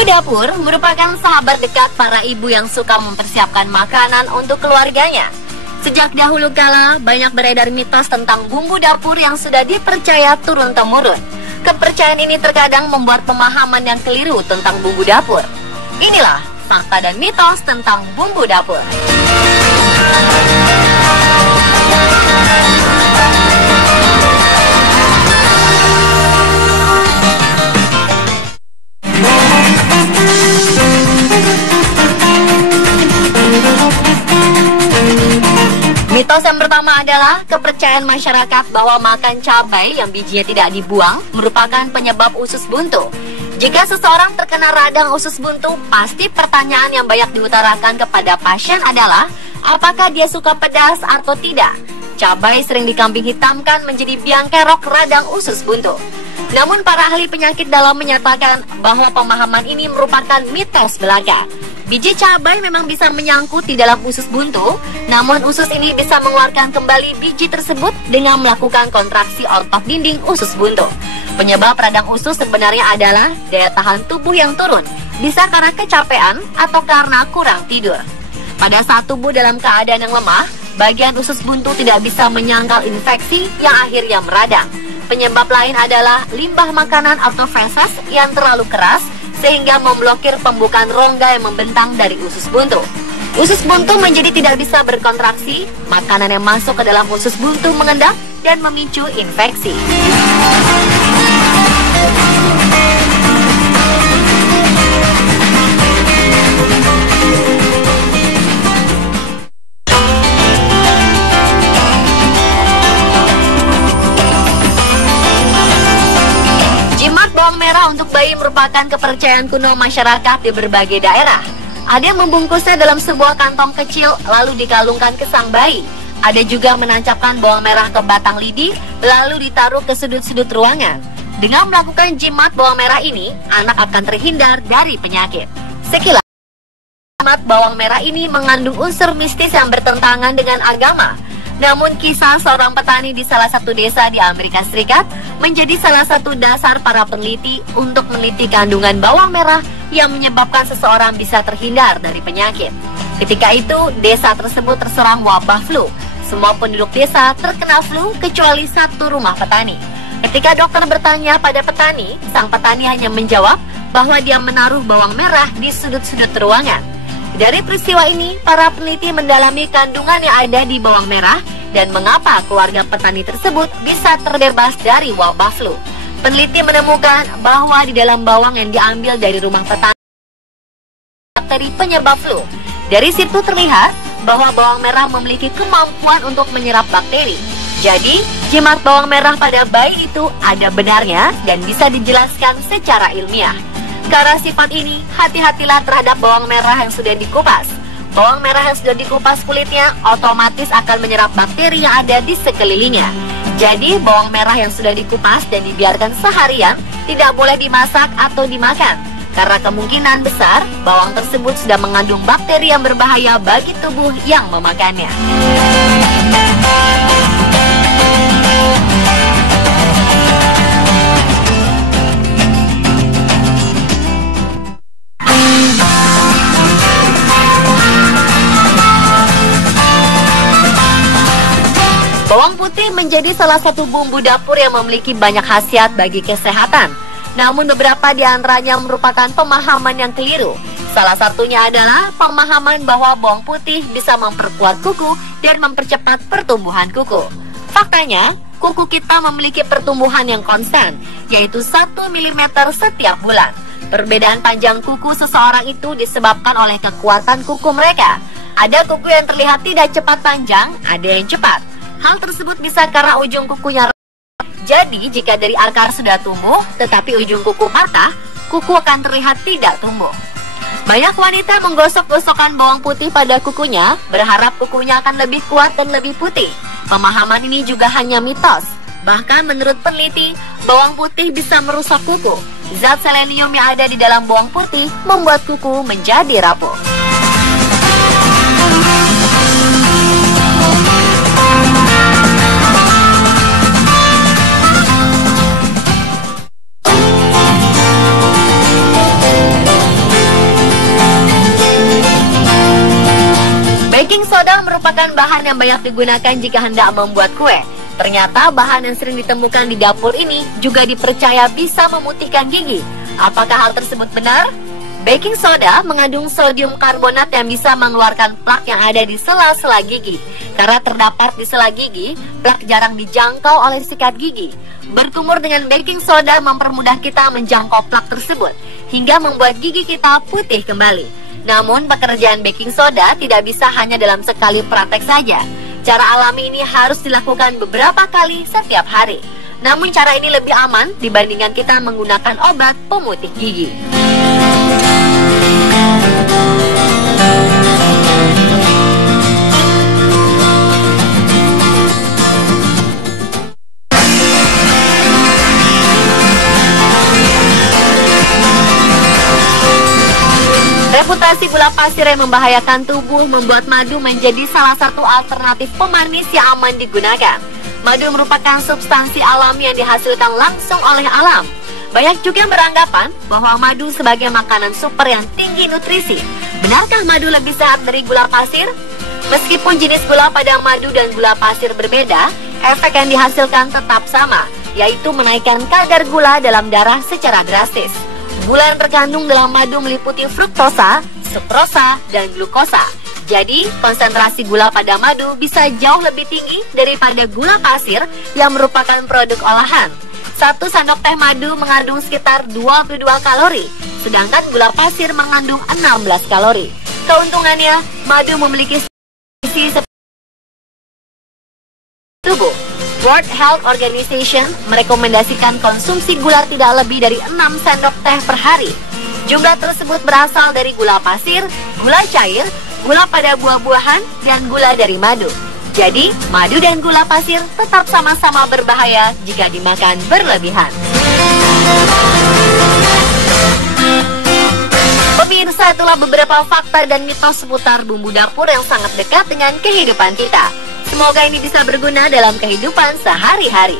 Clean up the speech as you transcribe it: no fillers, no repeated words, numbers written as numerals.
Bumbu dapur merupakan sahabat dekat para ibu yang suka mempersiapkan makanan untuk keluarganya. Sejak dahulu kala, banyak beredar mitos tentang bumbu dapur yang sudah dipercaya turun-temurun. Kepercayaan ini terkadang membuat pemahaman yang keliru tentang bumbu dapur. Inilah fakta dan mitos tentang bumbu dapur. Mitos yang pertama adalah kepercayaan masyarakat bahwa makan cabai yang bijinya tidak dibuang merupakan penyebab usus buntu. Jika seseorang terkena radang usus buntu, pasti pertanyaan yang banyak diutarakan kepada pasien adalah apakah dia suka pedas atau tidak. Cabai sering dikambing hitamkan menjadi biang kerok radang usus buntu. Namun para ahli penyakit dalam menyatakan bahwa pemahaman ini merupakan mitos belaka. Biji cabai memang bisa menyangkut di dalam usus buntu, namun usus ini bisa mengeluarkan kembali biji tersebut dengan melakukan kontraksi otot dinding usus buntu. Penyebab radang usus sebenarnya adalah daya tahan tubuh yang turun, bisa karena kecapean atau karena kurang tidur. Pada saat tubuh dalam keadaan yang lemah, bagian usus buntu tidak bisa menyangkal infeksi yang akhirnya meradang. Penyebab lain adalah limbah makanan atau feses yang terlalu keras, sehingga memblokir pembukaan rongga yang membentang dari usus buntu. Usus buntu menjadi tidak bisa berkontraksi, makanan yang masuk ke dalam usus buntu mengendap dan memicu infeksi. Bawang merah untuk bayi merupakan kepercayaan kuno masyarakat di berbagai daerah. Ada yang membungkusnya dalam sebuah kantong kecil lalu dikalungkan ke sang bayi. Ada juga menancapkan bawang merah ke batang lidi lalu ditaruh ke sudut-sudut ruangan. Dengan melakukan jimat bawang merah ini, anak akan terhindar dari penyakit. Sekilas, jimat bawang merah ini mengandung unsur mistis yang bertentangan dengan agama. Namun kisah seorang petani di salah satu desa di Amerika Serikat menjadi salah satu dasar para peneliti untuk meneliti kandungan bawang merah yang menyebabkan seseorang bisa terhindar dari penyakit. Ketika itu, desa tersebut terserang wabah flu. Semua penduduk desa terkena flu kecuali satu rumah petani. Ketika dokter bertanya pada petani, sang petani hanya menjawab bahwa dia menaruh bawang merah di sudut-sudut ruangan. Dari peristiwa ini, para peneliti mendalami kandungan yang ada di bawang merah dan mengapa keluarga petani tersebut bisa terbebas dari wabah flu. Peneliti menemukan bahwa di dalam bawang yang diambil dari rumah petani bakteri penyebab flu. Dari situ terlihat bahwa bawang merah memiliki kemampuan untuk menyerap bakteri. Jadi, jimat bawang merah pada bayi itu ada benarnya dan bisa dijelaskan secara ilmiah. Karena sifat ini, hati-hatilah terhadap bawang merah yang sudah dikupas. Bawang merah yang sudah dikupas kulitnya otomatis akan menyerap bakteri yang ada di sekelilingnya. Jadi, bawang merah yang sudah dikupas dan dibiarkan seharian tidak boleh dimasak atau dimakan. Karena kemungkinan besar, bawang tersebut sudah mengandung bakteri yang berbahaya bagi tubuh yang memakannya. Bawang putih menjadi salah satu bumbu dapur yang memiliki banyak khasiat bagi kesehatan. Namun beberapa di antaranya merupakan pemahaman yang keliru. Salah satunya adalah pemahaman bahwa bawang putih bisa memperkuat kuku dan mempercepat pertumbuhan kuku. Faktanya, kuku kita memiliki pertumbuhan yang konstan, yaitu 1 mm setiap bulan. Perbedaan panjang kuku seseorang itu disebabkan oleh kekuatan kuku mereka. Ada kuku yang terlihat tidak cepat panjang, ada yang cepat. Hal tersebut bisa karena ujung kukunya retak. Jadi, jika dari akar sudah tumbuh, tetapi ujung kuku patah, kuku akan terlihat tidak tumbuh. Banyak wanita menggosok-gosokkan bawang putih pada kukunya, berharap kukunya akan lebih kuat dan lebih putih. Pemahaman ini juga hanya mitos. Bahkan menurut peneliti, bawang putih bisa merusak kuku. Zat selenium yang ada di dalam bawang putih membuat kuku menjadi rapuh. merupakan bahan yang banyak digunakan jika hendak membuat kue. Ternyata bahan yang sering ditemukan di dapur ini juga dipercaya bisa memutihkan gigi. Apakah hal tersebut benar? Baking soda mengandung sodium karbonat yang bisa mengeluarkan plak yang ada di sela-sela gigi. Karena terdapat di sela gigi, plak jarang dijangkau oleh sikat gigi. Berkumur dengan baking soda mempermudah kita menjangkau plak tersebut, hingga membuat gigi kita putih kembali. Namun pekerjaan baking soda tidak bisa hanya dalam sekali praktek saja. Cara alami ini harus dilakukan beberapa kali setiap hari. Namun cara ini lebih aman dibandingkan kita menggunakan obat pemutih gigi. Reputasi gula pasir yang membahayakan tubuh membuat madu menjadi salah satu alternatif pemanis yang aman digunakan. Madu merupakan substansi alami yang dihasilkan langsung oleh alam. Banyak juga yang beranggapan bahwa madu sebagai makanan super yang tinggi nutrisi. Benarkah madu lebih sehat dari gula pasir? Meskipun jenis gula pada madu dan gula pasir berbeda, efek yang dihasilkan tetap sama, yaitu menaikkan kadar gula dalam darah secara drastis. Gula yang terkandung dalam madu meliputi fruktosa, sukrosa, dan glukosa. Jadi, konsentrasi gula pada madu bisa jauh lebih tinggi daripada gula pasir yang merupakan produk olahan. 1 sendok teh madu mengandung sekitar 22 kalori, sedangkan gula pasir mengandung 16 kalori. Keuntungannya, madu memiliki sisi tubuh. World Health Organization merekomendasikan konsumsi gula tidak lebih dari 6 sendok teh per hari. Jumlah tersebut berasal dari gula pasir, gula cair, gula pada buah-buahan, dan gula dari madu. Jadi, madu dan gula pasir tetap sama-sama berbahaya jika dimakan berlebihan. Pemirsa, itulah beberapa fakta dan mitos seputar bumbu dapur yang sangat dekat dengan kehidupan kita. Semoga ini bisa berguna dalam kehidupan sehari-hari.